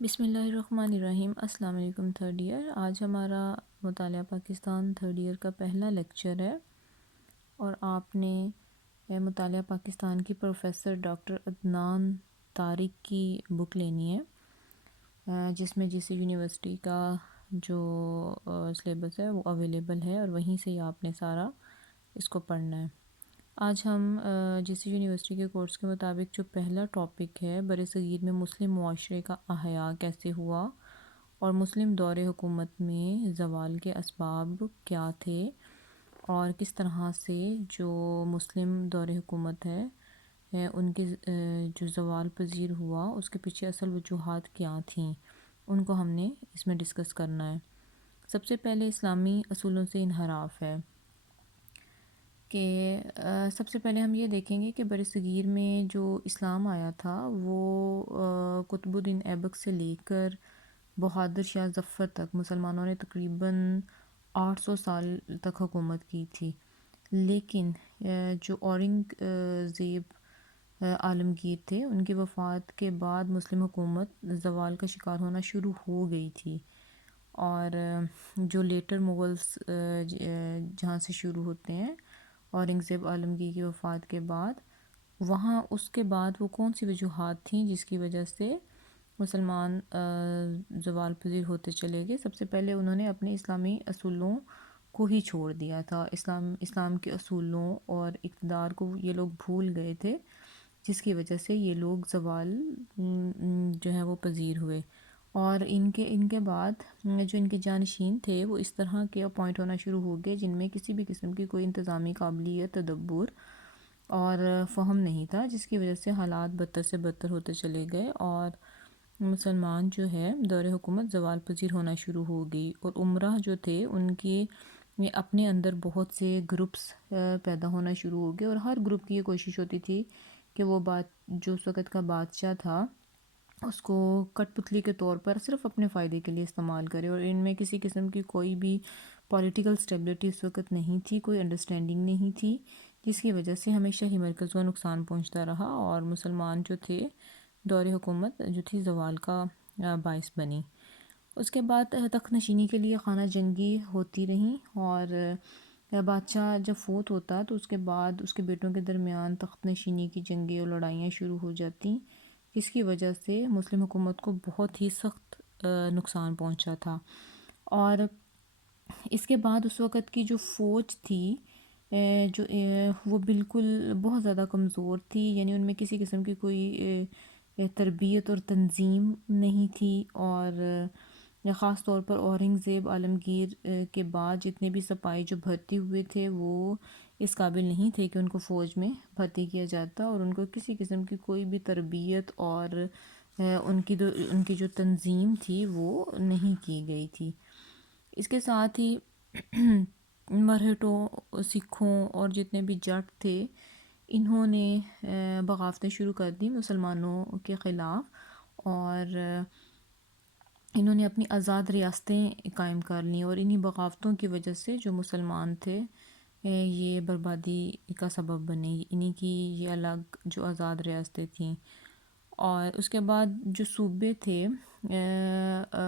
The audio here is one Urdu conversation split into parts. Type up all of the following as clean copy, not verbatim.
بسم اللہ الرحمن الرحیم۔ السلام علیکم تھرڈ ایئر۔ آج ہمارا مطالعہ پاکستان تھرڈ ایئر کا پہلا لیکچر ہے اور آپ نے مطالعہ پاکستان کی پروفیسر ڈاکٹر عدنان طارق کی بک لینی ہے، جس میں جس یونیورسٹی کا جو سلیبس ہے وہ اویلیبل ہے اور وہیں سے ہی آپ نے سارا اس کو پڑھنا ہے۔ آج ہم جس یونیورسٹی کے کورس کے مطابق جو پہلا ٹاپک ہے، برصغیر میں مسلم معاشرے کا احیا کیسے ہوا اور مسلم دور حکومت میں زوال کے اسباب کیا تھے اور کس طرح سے جو مسلم دور حکومت ہے ان کے جو زوال پذیر ہوا اس کے پیچھے اصل وجوہات کیا تھیں، ان کو ہم نے اس میں ڈسکس کرنا ہے۔ سب سے پہلے اسلامی اصولوں سے انحراف ہے کہ سب سے پہلے ہم یہ دیکھیں گے کہ برصغیر میں جو اسلام آیا تھا وہ قطب الدین ایبک سے لے کر بہادر شاہ ظفر تک مسلمانوں نے تقریباً 800 سال تک حکومت کی تھی، لیکن جو اورنگ زیب عالمگیر تھے ان کی وفات کے بعد مسلم حکومت زوال کا شکار ہونا شروع ہو گئی تھی، اور جو لیٹر مغلس جہاں سے شروع ہوتے ہیں اورنگ زیب عالمگیر کی وفات کے بعد، وہاں اس کے بعد وہ کون سی وجوہات تھیں جس کی وجہ سے مسلمان زوال پذیر ہوتے چلے گئے۔ سب سے پہلے انہوں نے اپنے اسلامی اصولوں کو ہی چھوڑ دیا تھا، اسلام کے اصولوں اور اقتدار کو یہ لوگ بھول گئے تھے، جس کی وجہ سے یہ لوگ زوال جو ہے وہ پذیر ہوئے، اور ان کے بعد جو ان کے جانشین تھے وہ اس طرح کے اپوائنٹ ہونا شروع ہو گئے جن میں کسی بھی قسم کی کوئی انتظامی قابلیت، تدبر اور فہم نہیں تھا، جس کی وجہ سے حالات بدتر سے بدتر ہوتے چلے گئے اور مسلمان جو ہے دور حکومت زوال پذیر ہونا شروع ہو گئی، اور امراء جو تھے ان کے اپنے اندر بہت سے گروپس پیدا ہونا شروع ہو گئے، اور ہر گروپ کی یہ کوشش ہوتی تھی کہ وہ جو اس وقت کا بادشاہ تھا اس کو کٹ پتلی کے طور پر صرف اپنے فائدے کے لیے استعمال کرے، اور ان میں کسی قسم کی کوئی بھی پولیٹیکل سٹیبلٹی اس وقت نہیں تھی، کوئی انڈرسٹینڈنگ نہیں تھی، جس کی وجہ سے ہمیشہ ہی مرکز کو نقصان پہنچتا رہا اور مسلمان جو تھے دور حکومت جو تھی زوال کا باعث بنی۔ اس کے بعد تخت نشینی کے لیے خانہ جنگی ہوتی رہیں، اور بادشاہ جب فوت ہوتا تو اس کے بعد اس کے بیٹوں کے درمیان تخت نشینی کی جنگیں اور لڑائیاں شروع ہو جاتی، جس کی وجہ سے مسلم حکومت کو بہت ہی سخت نقصان پہنچا تھا۔ اور اس کے بعد اس وقت کی جو فوج تھی جو وہ بالکل بہت زیادہ کمزور تھی، یعنی ان میں کسی قسم کی کوئی تربیت اور تنظیم نہیں تھی، اور خاص طور پر اورنگ زیب عالمگیر کے بعد جتنے بھی سپاہی جو بھرتی ہوئے تھے وہ اس قابل نہیں تھے کہ ان کو فوج میں بھرتی کیا جاتا، اور ان کو کسی قسم کی کوئی بھی تربیت اور ان کی جو تنظیم تھی وہ نہیں کی گئی تھی۔ اس کے ساتھ ہی مرہٹوں، سکھوں اور جتنے بھی جٹ تھے انہوں نے بغاوتیں شروع کر دی مسلمانوں کے خلاف، اور انہوں نے اپنی آزاد ریاستیں قائم کر لیں، اور انہی بغاوتوں کی وجہ سے جو مسلمان تھے یہ بربادی کا سبب بنے، انہی کی یہ الگ جو آزاد ریاستیں تھیں۔ اور اس کے بعد جو صوبے تھے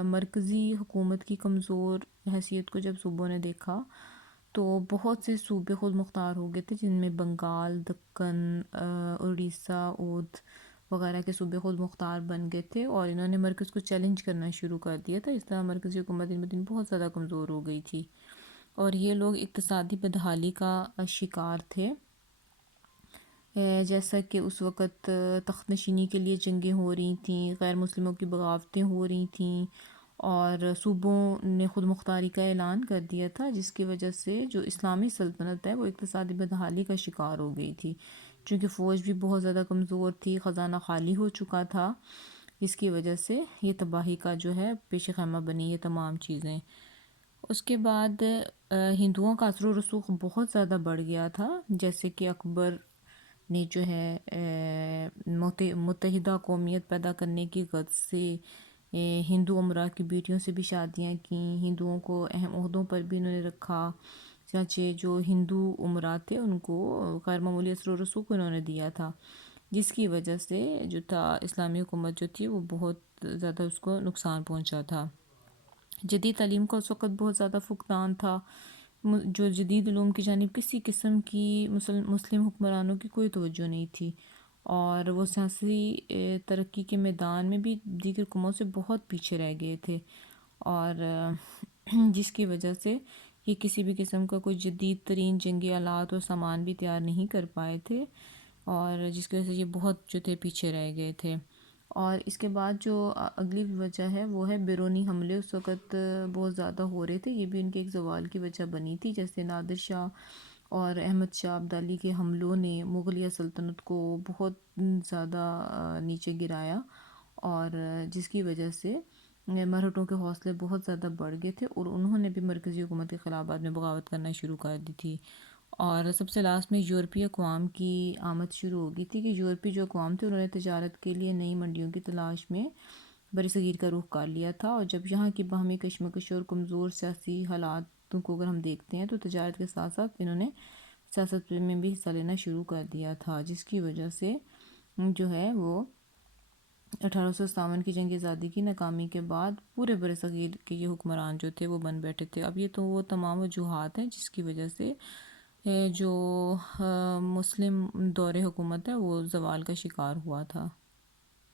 مرکزی حکومت کی کمزور حیثیت کو جب صوبوں نے دیکھا تو بہت سے صوبے خود مختار ہو گئے تھے، جن میں بنگال، دکن، اڑیسہ، اودھ وغیرہ کے صوبے خود مختار بن گئے تھے، اور انہوں نے مرکز کو چیلنج کرنا شروع کر دیا تھا۔ اس طرح مرکزی حکومت دن بدن بہت زیادہ کمزور ہو گئی تھی، اور یہ لوگ اقتصادی بدحالی کا شکار تھے، جیسا کہ اس وقت تخت نشینی کے لیے جنگیں ہو رہی تھیں، غیر مسلموں کی بغاوتیں ہو رہی تھیں، اور صوبوں نے خود مختاری کا اعلان کر دیا تھا، جس کی وجہ سے جو اسلامی سلطنت ہے وہ اقتصادی بدحالی کا شکار ہو گئی تھی، چونکہ فوج بھی بہت زیادہ کمزور تھی، خزانہ خالی ہو چکا تھا، اس کی وجہ سے یہ تباہی کا جو ہے پیش خیمہ بنی یہ تمام چیزیں۔ اس کے بعد ہندوؤں کا اثر و رسوخ بہت زیادہ بڑھ گیا تھا، جیسے کہ اکبر نے جو ہے متحدہ قومیت پیدا کرنے کی غرض سے ہندو امراء کی بیٹیوں سے بھی شادیاں کیں، ہندوؤں کو اہم عہدوں پر بھی انہوں نے رکھا، چنانچہ جو ہندو امراء تھے ان کو غیر معمولی اثر و رسوخ انہوں نے دیا تھا۔ جس کی وجہ سے جو تھا اسلامی حکومت جو تھی وہ بہت زیادہ اس کو نقصان پہنچا تھا۔ جدید تعلیم کا اس وقت بہت زیادہ فقدان تھا، جو جدید علوم کی جانب کسی قسم کی مسلم حکمرانوں کی کوئی توجہ نہیں تھی، اور وہ سیاسی ترقی کے میدان میں بھی دیگر قوموں سے بہت پیچھے رہ گئے تھے، اور جس کی وجہ سے یہ کسی بھی قسم کا کوئی جدید ترین جنگی آلات اور سامان بھی تیار نہیں کر پائے تھے، اور جس کی وجہ سے یہ بہت جو تھے پیچھے رہ گئے تھے۔ اور اس کے بعد جو اگلی وجہ ہے وہ ہے بیرونی حملے اس وقت بہت زیادہ ہو رہے تھے، یہ بھی ان کے ایک زوال کی وجہ بنی تھی، جیسے نادر شاہ اور احمد شاہ ابدالی کے حملوں نے مغلیہ سلطنت کو بہت زیادہ نیچے گرایا، اور جس کی وجہ سے مرہٹوں کے حوصلے بہت زیادہ بڑھ گئے تھے، اور انہوں نے بھی مرکزی حکومت کے خلاف بعد میں بغاوت کرنا شروع کر دی تھی۔ اور سب سے لاسٹ میں یورپی اقوام کی آمد شروع ہو گئی تھی، کہ یورپی جو اقوام تھے انہوں نے تجارت کے لیے نئی منڈیوں کی تلاش میں بر صغیر کا رخ کر لیا تھا، اور جب یہاں کی باہمی کشمکش اور کمزور سیاسی حالات کو اگر ہم دیکھتے ہیں تو تجارت کے ساتھ ساتھ انہوں نے سیاست میں بھی حصہ لینا شروع کر دیا تھا، جس کی وجہ سے جو ہے وہ 1857 کی جنگ آزادی کی ناکامی کے بعد پورے بر صغیر کے یہ حکمران جو تھے وہ بن بیٹھے تھے۔ اب یہ تو وہ تمام وجوہات ہیں جس کی وجہ سے جو مسلم دور حکومت ہے وہ زوال کا شکار ہوا تھا۔